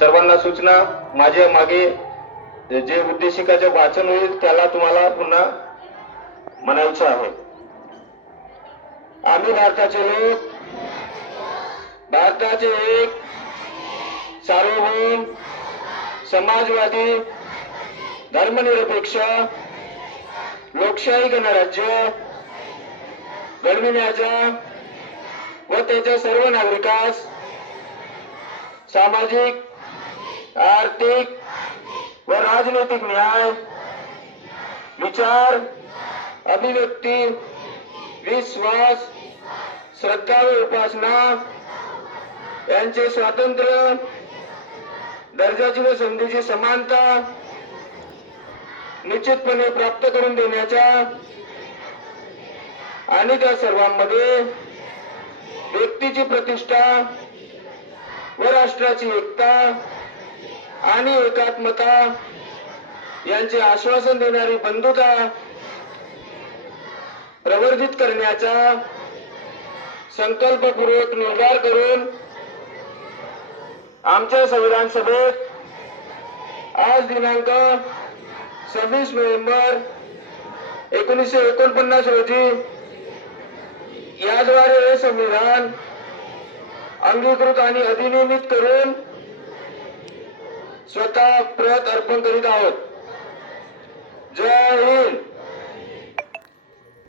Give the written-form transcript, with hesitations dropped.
सर्वांना सूचना, माझ्या मागे जे उद्देशिकाचे वाचन होईल त्याला तुम्हाला पुन्हा म्हणायचं आहे. आम्ही भारताचे लोक, भारताचे एक सार्वभौम, समाजवादी, धर्मनिरपेक्ष, लोकशाही गणराज्य घडविण्याचा व त्याच्या सर्व नागरिकास सामाजिक, आर्थिक व राजनैतिक न्याय, विचार, अभिव्यक्ती, विश्वास, श्रद्धा व उपासना यांचे स्वातंत्र्य, दर्जाची व संधीची समानता निश्चितपणे प्राप्त करून देण्याचा आणि त्या सर्वांमध्ये व्यक्तीची प्रतिष्ठा व राष्ट्राची एकता आणि एकात्मता यांचे आश्वासन देणारी बंधुता प्रवर्धित करण्याचा संकल्पपूर्वक निर्धार करून आमच्या संविधान सभेत आज दिनांक 26 नोव्हेंबर 1949 रोजी याद्वारे हे संविधान अंगीकृत आणि अधिनियमित करून स्वतः प्रत अर्पण करीत आहोत. जय हिंद.